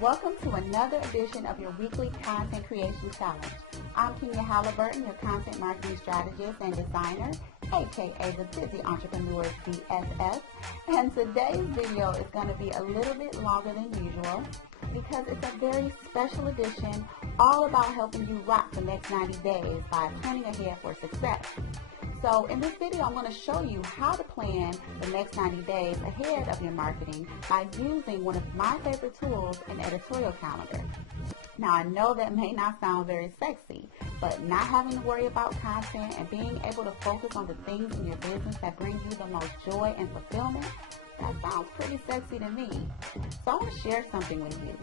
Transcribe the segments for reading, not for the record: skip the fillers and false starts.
Welcome to another edition of your weekly content creation challenge. I'm Halliburton, your content marketing strategist and designer, aka the Busy Entrepreneur's BFF. And today's video is going to be a little bit longer than usual because it's a very special edition all about helping you rock the next 90 days by planning ahead for success. So in this video, I'm going to show you how to plan the next 90 days ahead of your marketing by using one of my favorite tools, an editorial calendar. Now, I know that may not sound very sexy, but not having to worry about content and being able to focus on the things in your business that bring you the most joy and fulfillment, that sounds pretty sexy to me. So I want to share something with you.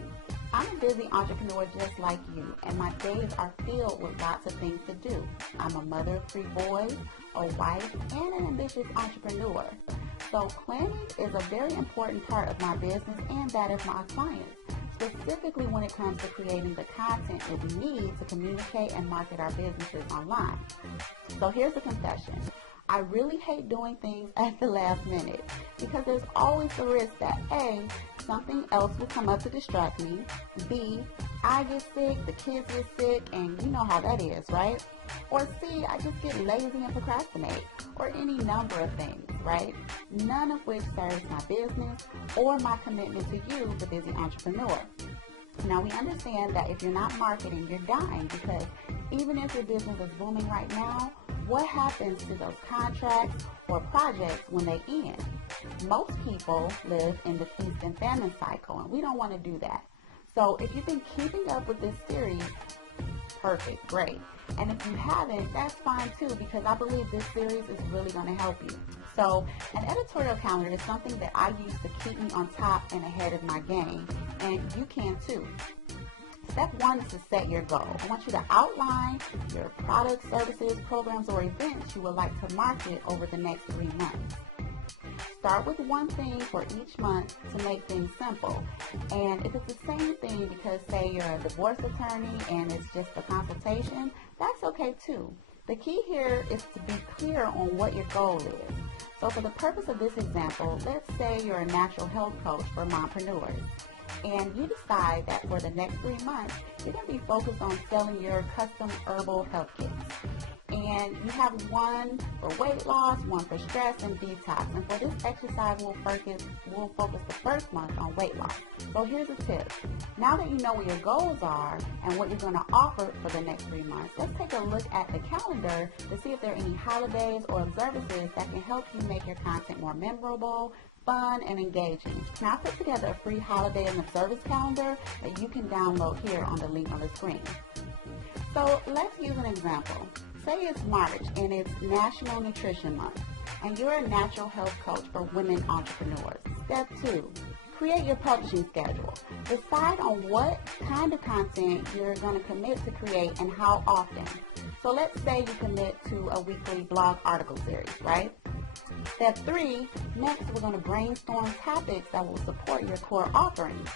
I'm a busy entrepreneur just like you, and my days are filled with lots of things to do. I'm a mother of 3 boys, a wife, and an ambitious entrepreneur. So planning is a very important part of my business and that of my clients, specifically when it comes to creating the content that we need to communicate and market our businesses online. So here's a confession. I really hate doing things at the last minute because there's always the risk that A, something else will come up to distract me, B, I get sick, the kids get sick, and you know how that is, right? Or C, I just get lazy and procrastinate, or any number of things, right? None of which serves my business or my commitment to you, the busy entrepreneur. Now, we understand that if you're not marketing, you're dying because even if your business is booming right now, what happens to those contracts or projects when they end? Most people live in the feast and famine cycle, and we don't want to do that. So if you've been keeping up with this series, perfect, great. And if you haven't, that's fine too, because I believe this series is really going to help you. So an editorial calendar is something that I use to keep me on top and ahead of my game, and you can too. Step 1 is to set your goal. I want you to outline your products, services, programs, or events you would like to market over the next 3 months. Start with one thing for each month to make things simple. And if it's the same thing because, say, you're a divorce attorney and it's just a consultation, that's okay too. The key here is to be clear on what your goal is. So for the purpose of this example, let's say you're a natural health coach for mompreneurs. And you decide that for the next 3 months, you're going to be focused on selling your custom herbal health kits. And you have one for weight loss, one for stress and detox. And for this exercise, we'll focus the first month on weight loss. So here's a tip. Now that you know what your goals are and what you're going to offer for the next 3 months, let's take a look at the calendar to see if there are any holidays or observances that can help you make your content more memorable, fun, and engaging. Now, I put together a free holiday and observance calendar that you can download here on the link on the screen. So let's use an example. Say it's March and it's National Nutrition Month, and you're a natural health coach for women entrepreneurs. Step 2, create your publishing schedule. Decide on what kind of content you're going to commit to create and how often. So let's say you commit to a weekly blog article series, right? Step 3, next we're going to brainstorm topics that will support your core offerings.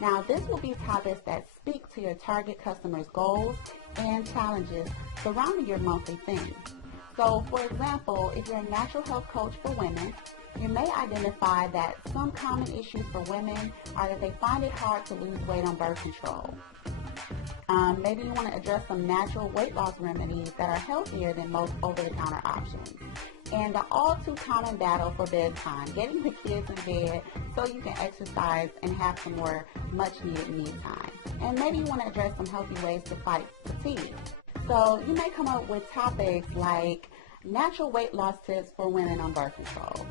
Now, this will be topics that speak to your target customers' goals and challenges surrounding your monthly theme. So, for example, if you're a natural health coach for women, you may identify that some common issues for women are that they find it hard to lose weight on birth control. Maybe you want to address some natural weight loss remedies that are healthier than most over-the-counter options. And the all-too-common battle for bedtime, getting the kids in bed so you can exercise and have some more much-needed me time. And maybe you want to address some healthy ways to fight fatigue. So you may come up with topics like natural weight loss tips for women on birth control,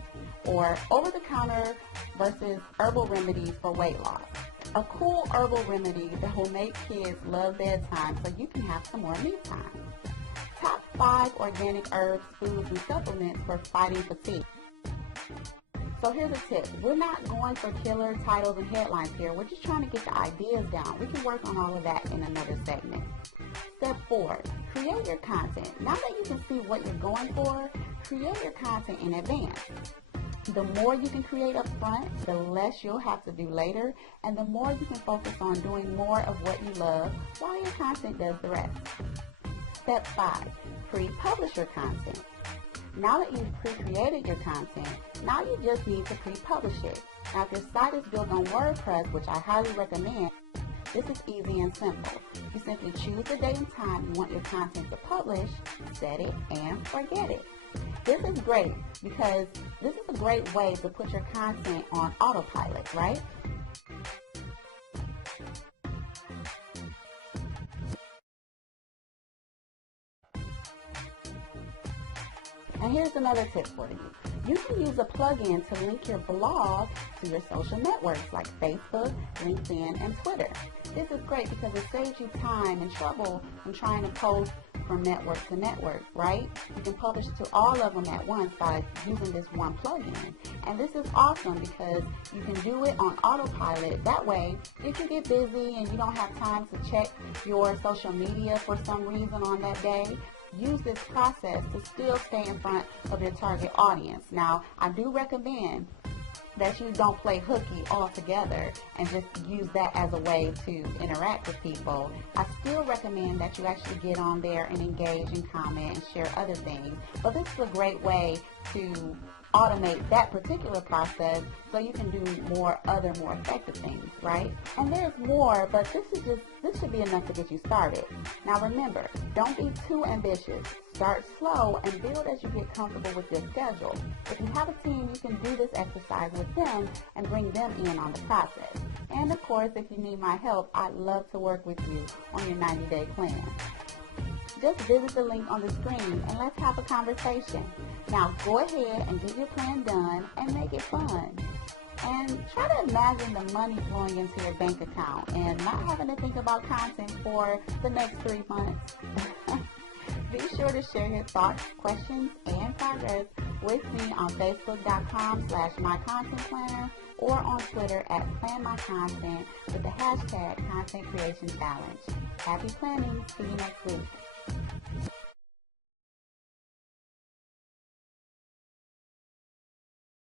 or over-the-counter versus herbal remedies for weight loss. A cool herbal remedy that will make kids love bedtime so you can have some more me time. Top 5 organic herbs, foods, and supplements for fighting fatigue. So here's a tip. We're not going for killer titles and headlines here. We're just trying to get the ideas down. We can work on all of that in another segment. Step 4, create your content. Now that you can see what you're going for, create your content in advance. The more you can create up front, the less you'll have to do later, and the more you can focus on doing more of what you love while your content does the rest. Step 5, pre-publish your content. Now that you've pre-created your content, now you just need to pre-publish it. Now, if your site is built on WordPress, which I highly recommend, This is easy and simple. You simply choose the date and time you want your content to publish, set it, and forget it. This is great because this is a great way to put your content on autopilot, right? And here's another tip for you. You can use a plugin to link your blog to your social networks like Facebook, LinkedIn, and Twitter. This is great because it saves you time and trouble when trying to post from network to network, right? You can publish to all of them at once by using this one plugin. And this is awesome because you can do it on autopilot. That way, if you get busy and you don't have time to check your social media for some reason on that day, use this process to still stay in front of your target audience. Now, I do recommend that you don't play hooky altogether and just use that as a way to interact with people. I still recommend that you actually get on there and engage and comment and share other things. But this is a great way to automate that particular process so you can do more effective things, right? And there's more, but this should be enough to get you started. Now remember, don't be too ambitious. Start slow and build as you get comfortable with your schedule. If you have a team, you can do this exercise with them and bring them in on the process. And of course, if you need my help, I'd love to work with you on your 90-day plan. Just visit the link on the screen and let's have a conversation. Now go ahead and get your plan done and make it fun. And try to imagine the money flowing into your bank account and not having to think about content for the next 3 months. Be sure to share your thoughts, questions, and progress with me on Facebook.com/MyContentPlanner or on Twitter @PlanMyContent with the hashtag Content Creation Challenge. Happy planning. See you next week.